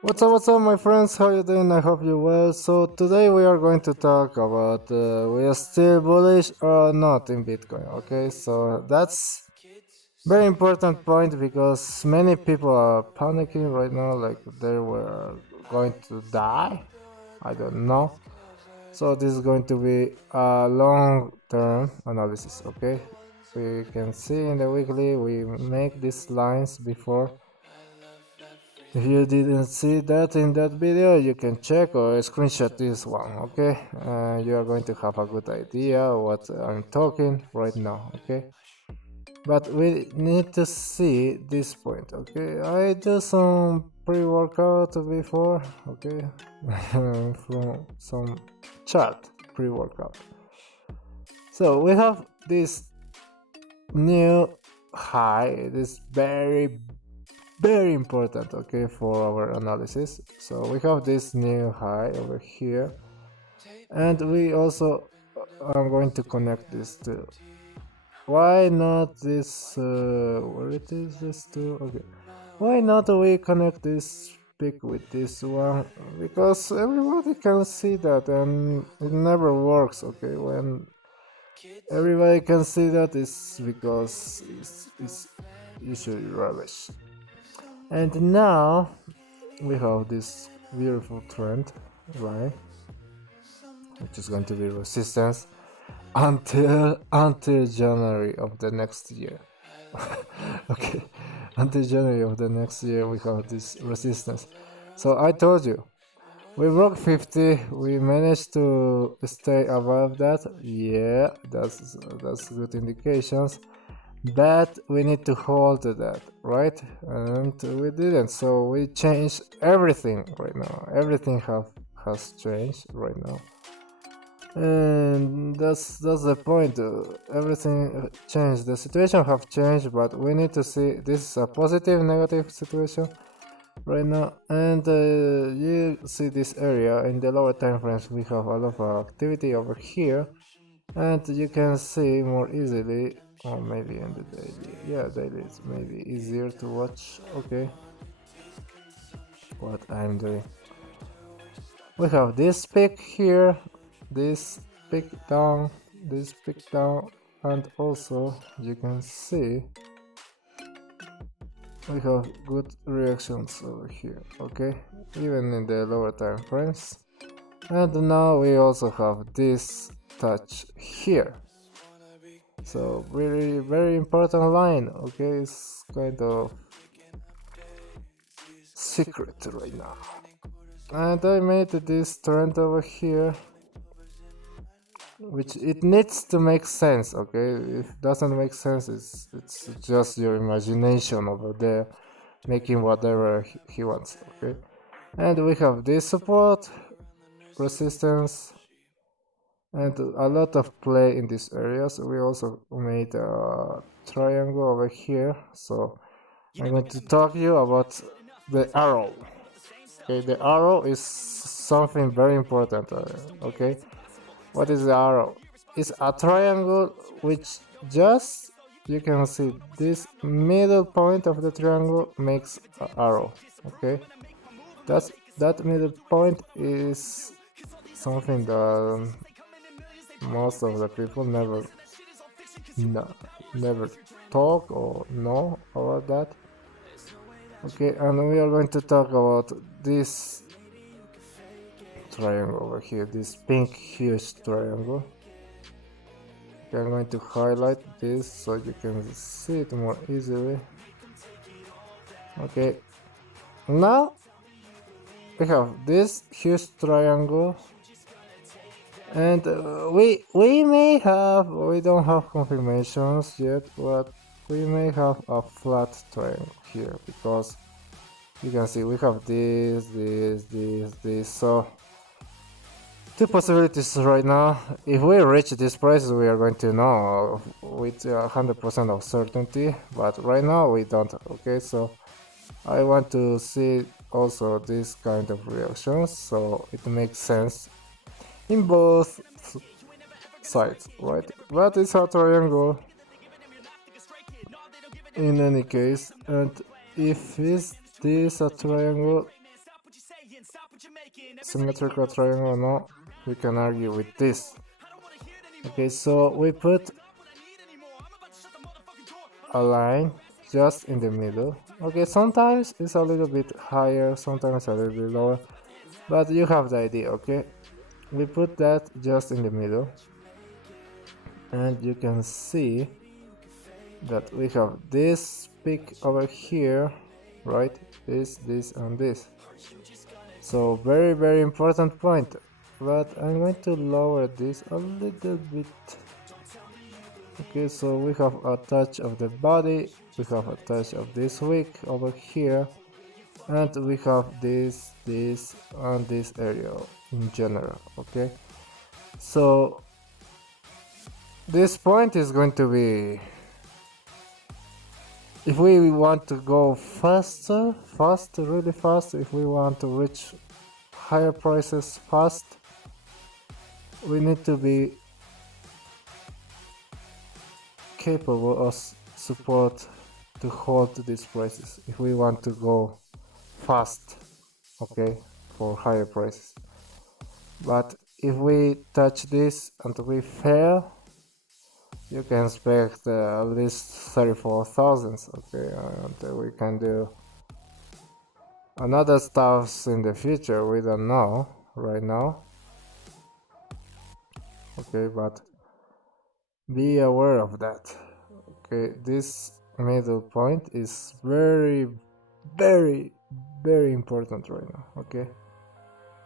What's up, my friends? How you doing? I hope you well. So today we are going to talk about we are still bullish or not in Bitcoin. Okay, so that's very important point because many people are panicking right now, like they were going to die. I don't know. So this is going to be a long-term analysis. Okay, we can see in the weekly we make these lines before. If you didn't see that in that video, you can check or screenshot this one, okay? You are going to have a good idea what I'm talking right now, okay? But we need to see this point, okay? I do some pre-workout before, okay? From some chart pre-workout. So we have this new high, this very important, okay, for our analysis. So we have this new high over here, and we also are going to connect this to, why not this where it is, this two, okay, why not we connect this pick with this one, because everybody can see that, and it never works, okay, when everybody can see that is because it's usually rubbish. And now we have this beautiful trend line, which is going to be resistance until January of the next year. Okay, until January of the next year we have this resistance. So I told you, we broke 50, we managed to stay above that. Yeah, that's good indications. But we need to hold that, right? And we didn't, so we changed everything right now. Everything has changed right now, and that's the point. Everything changed. The situation have changed, but we need to see this is a positive, negative situation right now. And you see this area in the lower time frames. We have a lot of activity over here, and you can see more easily, or maybe in the daily. Yeah, daily is maybe easier to watch. Okay, what I'm doing. We have this peak here, this peak down, this peak down, and also you can see we have good reactions over here. Okay, even in the lower time frames. And now we also have this touch here. So very important line, okay, it's kind of secret right now. And I made this trend over here, which it needs to make sense, okay? If it doesn't make sense, it's just your imagination over there making whatever he wants, okay? And we have this support, resistance, and a lot of play in these areas. We also made a triangle over here, so I'm going to talk to you about the arrow. Okay, the arrow is something very important. Okay, what is the arrow? It's a triangle which just, you can see this middle point of the triangle makes an arrow. Okay, that middle point is something that most of the people never talk or know about that. Okay, and we are going to talk about this triangle over here, this pink huge triangle. Okay, I'm going to highlight this so you can see it more easily. Okay, now we have this huge triangle, and we don't have confirmations yet, but we may have a flat triangle here, because you can see we have this, so two possibilities right now. If we reach this price, we are going to know with 100% of certainty, but right now we don't. Okay, so I want to see also this kind of reactions, so it makes sense in both sides, right? But it's a triangle in any case, and if is this a triangle, symmetrical triangle or not, we can argue with this. Okay, so we put a line just in the middle. Okay, sometimes it's a little bit higher, sometimes a little bit lower, but you have the idea. Okay, we put that just in the middle, and you can see that we have this peak over here, right? This, and this. So very important point. But I'm going to lower this a little bit. Okay, so we have a touch of the body, we have a touch of this wick over here, and we have this, and this area in general. Okay, so this point is going to be, if we want to go really fast, if we want to reach higher prices fast, we need to be capable of support to hold these prices if we want to go fast, okay, for higher prices. But if we touch this and we fail, you can expect at least 34,000, okay, and we can do another stuffs in the future. We don't know right now, okay, but be aware of that. Okay, this middle point is very important right now. Okay,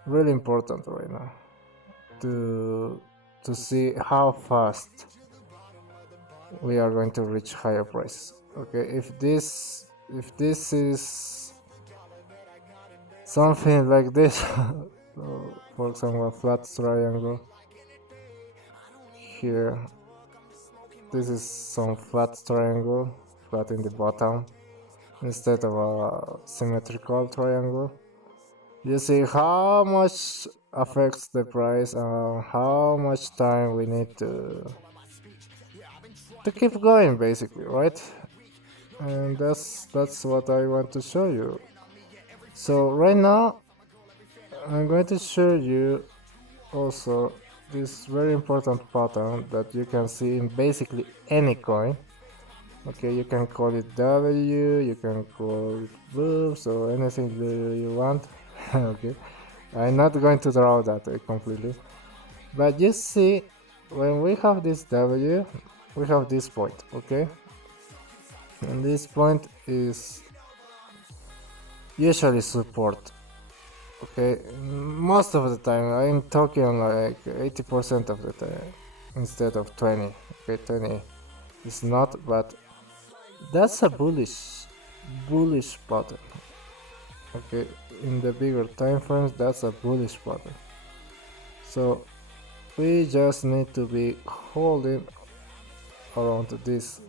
really important right now to see how fast we are going to reach higher prices. Okay, if this is something like this, for example, a flat triangle here, this is some flat triangle, flat in the bottom instead of a symmetrical triangle. You see how much affects the price and how much time we need to keep going, basically, right? And that's what I want to show you. So right now I'm going to show you also this very important pattern that you can see in basically any coin. Okay, you can call it W, you can call it boobs, or anything you want. Okay, I'm not going to draw that completely, but you see, when we have this W, we have this point. Okay, and this point is usually support. Okay, most of the time, I'm talking like 80% of the time instead of 20. Okay, 20 is not, but that's a bullish pattern. Okay, in the bigger time frames, that's a bullish pattern. So we just need to be holding around this.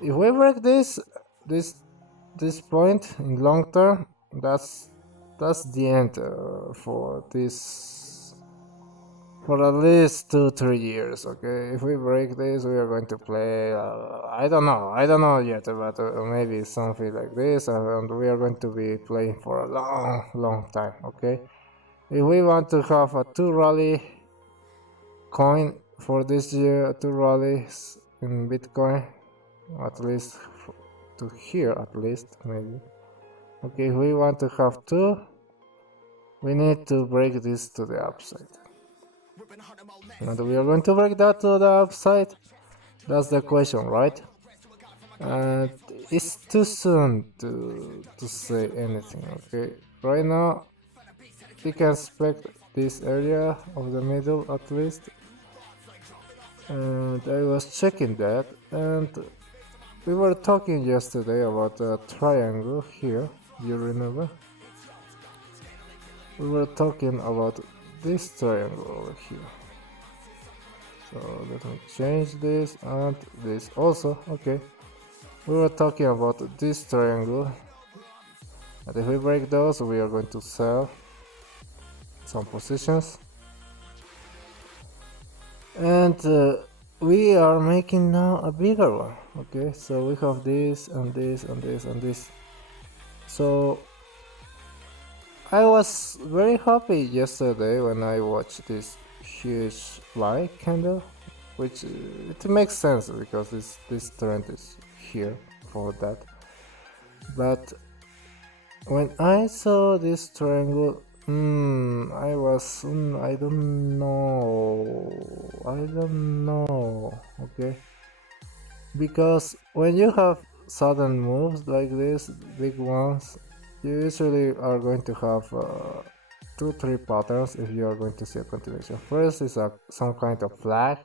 If we break this point in long term, that's the end for this, for at least 2-3 years. Okay, if we break this, we are going to play I don't know yet, but maybe something like this, and we are going to be playing for a long time. Okay, if we want to have a 2 rally coin for this year, 2 rallies in Bitcoin, at least to here, at least, maybe. Okay, if we want to have 2, we need to break this to the upside. And we are going to break that to the upside? That's the question, right? And it's too soon to say anything, okay? Right now, we can expect this area of the middle at least. And I was checking that, and we were talking yesterday about a triangle here, you remember? We were talking about this triangle over here. So let me change this and this also. Okay, we were talking about this triangle, and if we break those, we are going to sell some positions, and we are making now a bigger one. Okay, so we have this and this and this and this. So I was very happy yesterday when I watched this huge buy candle, which it makes sense because this trend is here for that. But when I saw this triangle, I don't know, okay? Because when you have sudden moves like this, big ones, you usually are going to have 2-3 patterns if you are going to see a continuation. First is some kind of flag.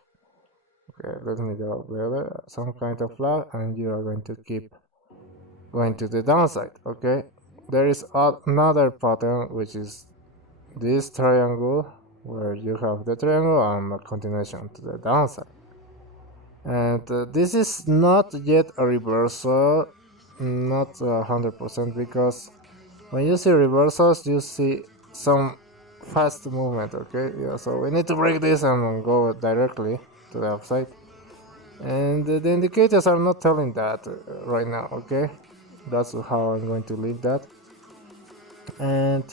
Okay, let me do better. Some kind of flag, and you are going to keep going to the downside. Okay, there is another pattern which is this triangle where you have the triangle and a continuation to the downside. And this is not yet a reversal, not 100%, because when you see reversals you see some fast movement. Okay, yeah, so we need to break this and go directly to the upside, and the indicators are not telling that right now. Okay, that's how I'm going to leave that. And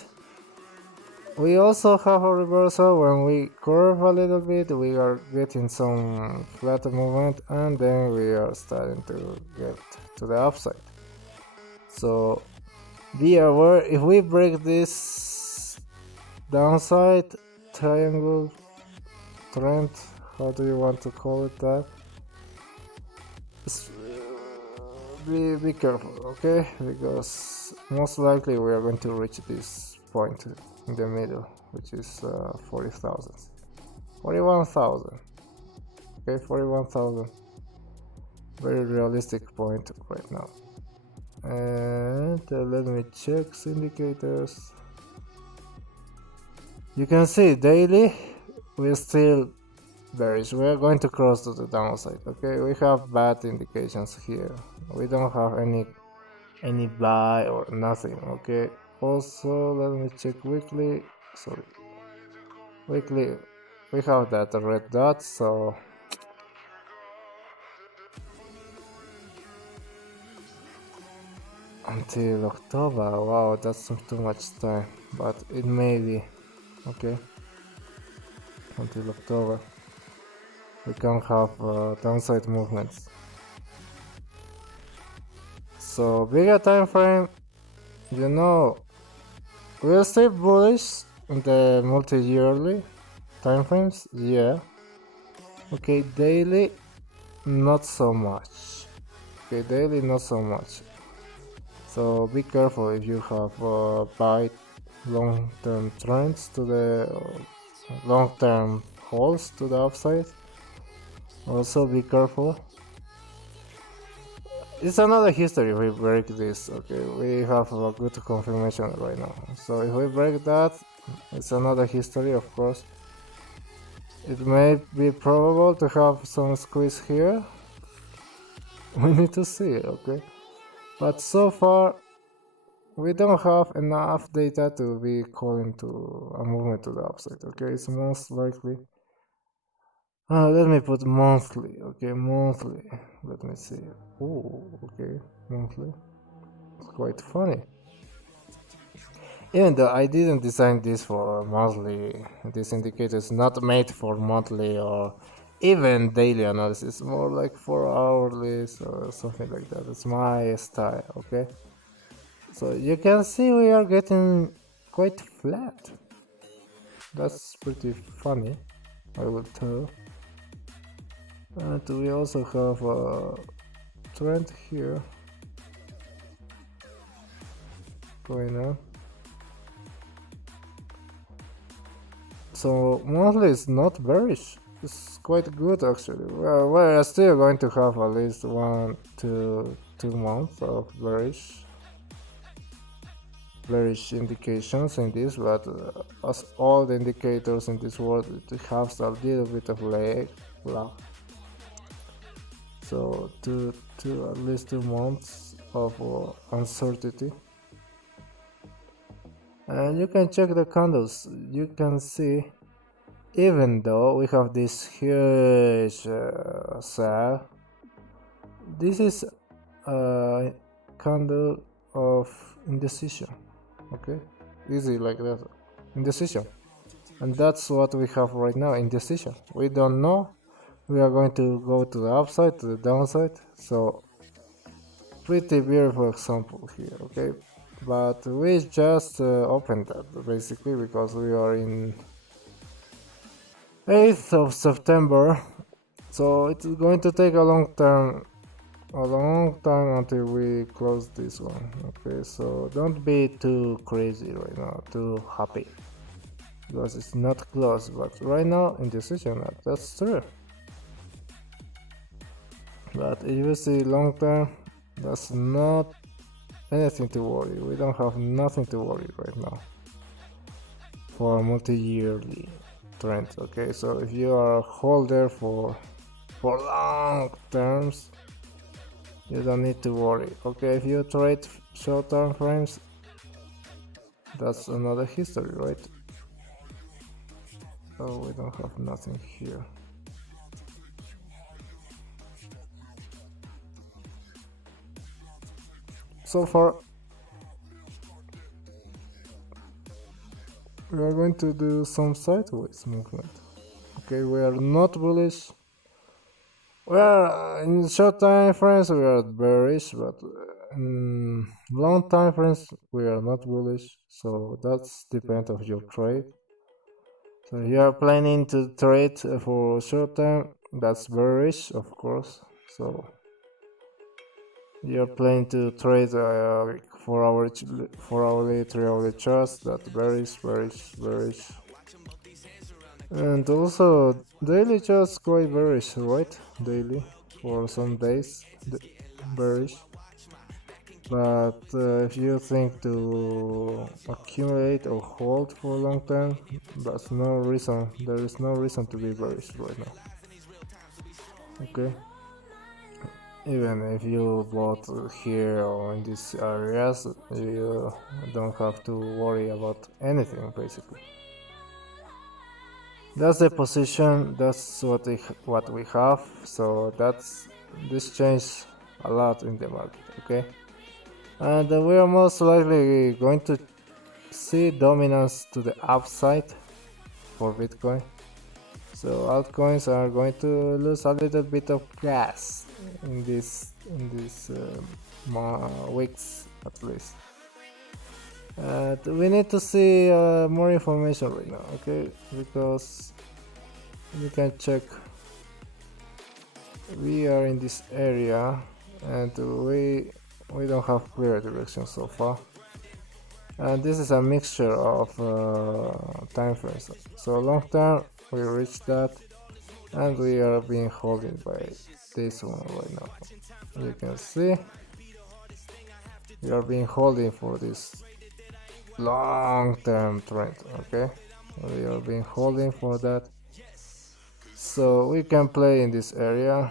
we also have a reversal. When we curve a little bit, we are getting some flat movement, and then we are starting to get to the upside. So be aware, if we break this downside triangle trend, how do you want to call it that? Be careful, okay? Because most likely we are going to reach this point in the middle, which is 40,000, 41,000. Okay, 41,000. Very realistic point right now. And let me check indicators. You can see daily we're still bearish. We are going to cross to the downside. Okay, we have bad indications here. We don't have any buy or nothing. Okay, also let me check weekly. Sorry, weekly we have that red dot, so until October. Wow, that's not too much time, but it may be. Okay, until October we can have downside movements. So bigger time frame, you know, we'll stay bullish in the multi-yearly time frames. Yeah. Okay, daily not so much. Okay, daily not so much. So be careful if you have buy long-term trends to the long-term holds to the upside. Also be careful. It's another history if we break this. Okay, we have a good confirmation right now. So if we break that, it's another history, of course. It may be probable to have some squeeze here. We need to see, okay? But so far, we don't have enough data to be calling to a movement to the upside. Okay, it's most likely. Let me put monthly. Okay, monthly. Let me see. Oh, okay, monthly. It's quite funny. Even though I didn't design this for monthly, this indicator is not made for monthly or even daily analysis, more like for hourly or something like that. It's my style, okay? So you can see we are getting quite flat. That's pretty funny, I will tell. And we also have a trend here going on. So monthly is not bearish. It's quite good actually. Well, we're still going to have at least 1 to 2 months of bearish indications in this, but as all the indicators in this world, it has a little bit of lag. So at least 2 months of uncertainty. And you can check the candles. You can see, even though we have this huge sell, this is a candle of indecision. Okay, easy like that. Indecision. And that's what we have right now, indecision. We don't know. We are going to go to the upside, to the downside. So pretty beautiful example here, okay? But we just opened that basically because we are in 8th of September. So it's going to take a long time until we close this one. Okay, so don't be too crazy right now, too happy, because it's not close. But right now, indecision, that's true. But if you see long term, that's not anything to worry. We don't have nothing to worry right now for multi-yearly trends. Okay, so if you are a holder for long terms, you don't need to worry. Okay, if you trade short-term frames, that's another history, right? Oh, we don't have nothing here. So far, we are going to do some sideways movement. Okay, we are not bullish. We are in short time frames we are bearish, but in long time frames we are not bullish. So that's depend of your trade. So if you are planning to trade for short time, that's bearish, of course. So you're planning to trade 4 hour, 4 hourly, 3 hourly charts, that bearish, bearish, bearish. And also daily charts quite bearish, right? Daily for some days, bearish. But if you think to accumulate or hold for a long time, that's no reason. There is no reason to be bearish right now. Okay. Even if you bought here or in these areas, you don't have to worry about anything basically. That's the position. That's what we have. So this changed a lot in the market. Okay. And we are most likely going to see dominance to the upside for Bitcoin. So altcoins are going to lose a little bit of gas in these weeks at least. We need to see more information right now, okay? Because you can check. We are in this area, and we don't have clear direction so far. And this is a mixture of time frames. So long term, we reach that, and we are being holding by this one right now. You can see we are being holding for this long term trend. Okay, we are being holding for that, so we can play in this area.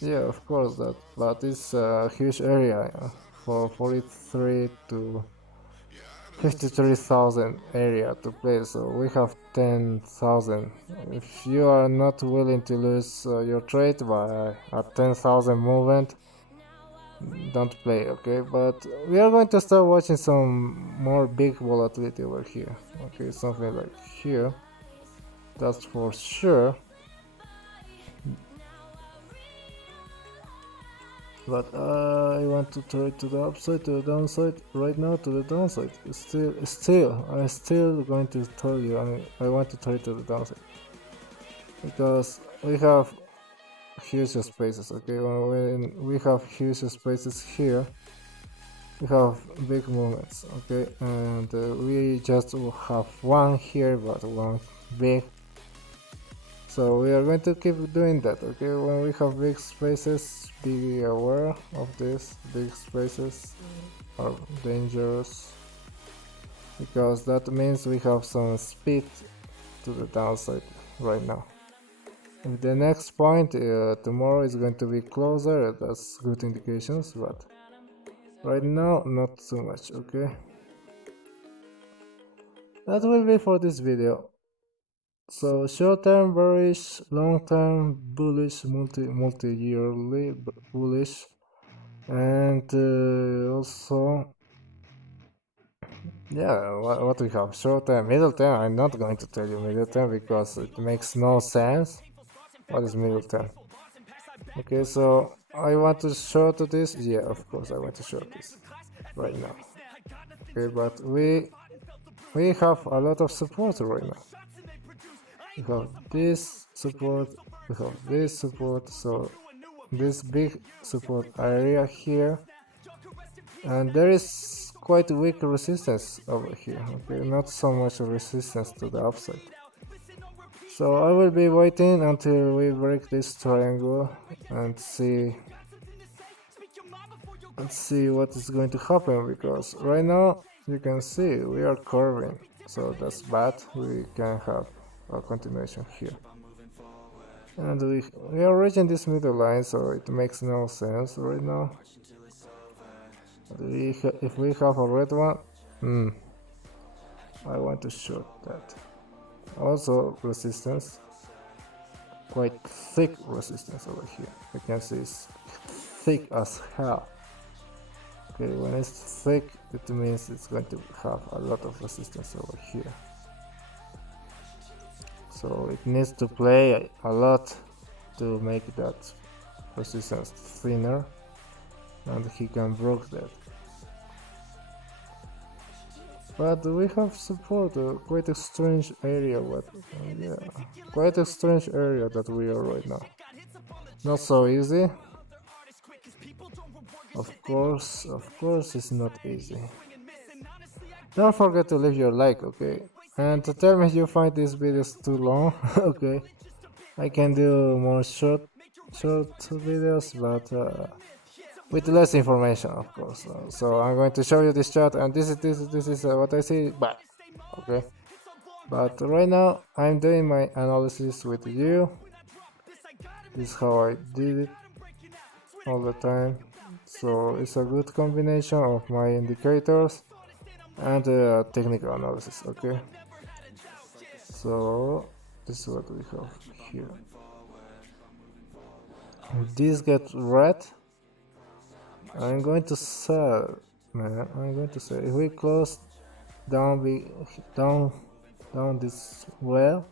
Yeah, of course, but it's a huge area for 43 to 53,000 area to play, so we have 10,000. If you are not willing to lose your trade by a 10,000 movement, don't play, okay? But we are going to start watching some more big volatility over here, okay? Something like here, that's for sure. But I want to trade to the upside, to the downside. Right now, to the downside. I'm still going to tell you. I want to trade to the downside because we have huge spaces. Okay, when we have huge spaces here, we have big movements. Okay, and we just have one here, but one big. So we are going to keep doing that, okay? When we have big spaces, be aware of this. Big spaces are dangerous because that means we have some speed to the downside right now. If the next point tomorrow is going to be closer, that's good indications, but right now not too much, okay? That will be for this video. So short-term bearish, long-term bullish, multi-yearly bullish, and also Yeah, what we have? Short term, middle term. I'm not going to tell you middle term because it makes no sense. What is middle term? Okay, so I want to short this. Yeah, of course I want to short this right now. Okay, but we have a lot of support right now. We have this support, we have this support, so this big support area here, and there is quite weak resistance over here. Okay, not so much resistance to the upside. So I will be waiting until we break this triangle and see what is going to happen, because right now you can see we are curving, so that's bad. We can have a continuation here, and we are reaching this middle line, so it makes no sense right now. If we have a red one, I want to short that. Also resistance, quite thick resistance over here. You can see it's thick as hell. Okay, when it's thick, it means it's going to have a lot of resistance over here. So it needs to play a lot to make that resistance thinner, and he can break that. But we have support, quite a strange area, yeah, quite a strange area that we are right now. Not so easy. Of course, it's not easy. Don't forget to leave your like, okay? And to tell me if you find these videos too long, okay? I can do more short videos, but with less information, of course. So I'm going to show you this chart, and this is what I see. But okay. But right now I'm doing my analysis with you. This is how I did it all the time. So it's a good combination of my indicators and technical analysis. Okay. So this is what we have here. This gets red. I'm going to sell, man. I'm going to sell. If we close down this well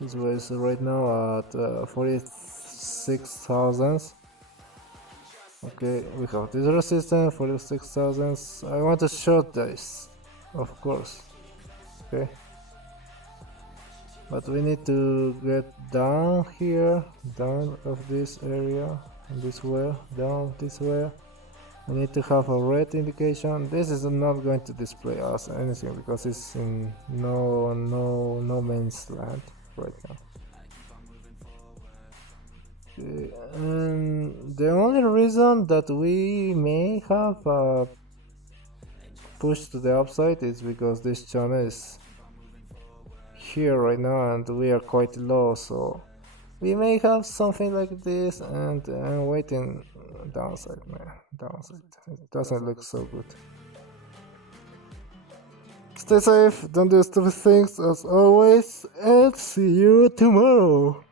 is right now at 46,000. Okay, we have this resistance 46,000. I want to short this, of course. Okay, but we need to get down here, down of this area, this way, down this way. We need to have a red indication. This is not going to display us anything because it's in no man's land right now. Okay, and the only reason that we may have a push to the upside is because this channel is here right now and we are quite low, so we may have something like this, and I'm waiting downside, man. Downside. It doesn't look so good. Stay safe, don't do stupid things as always, and see you tomorrow.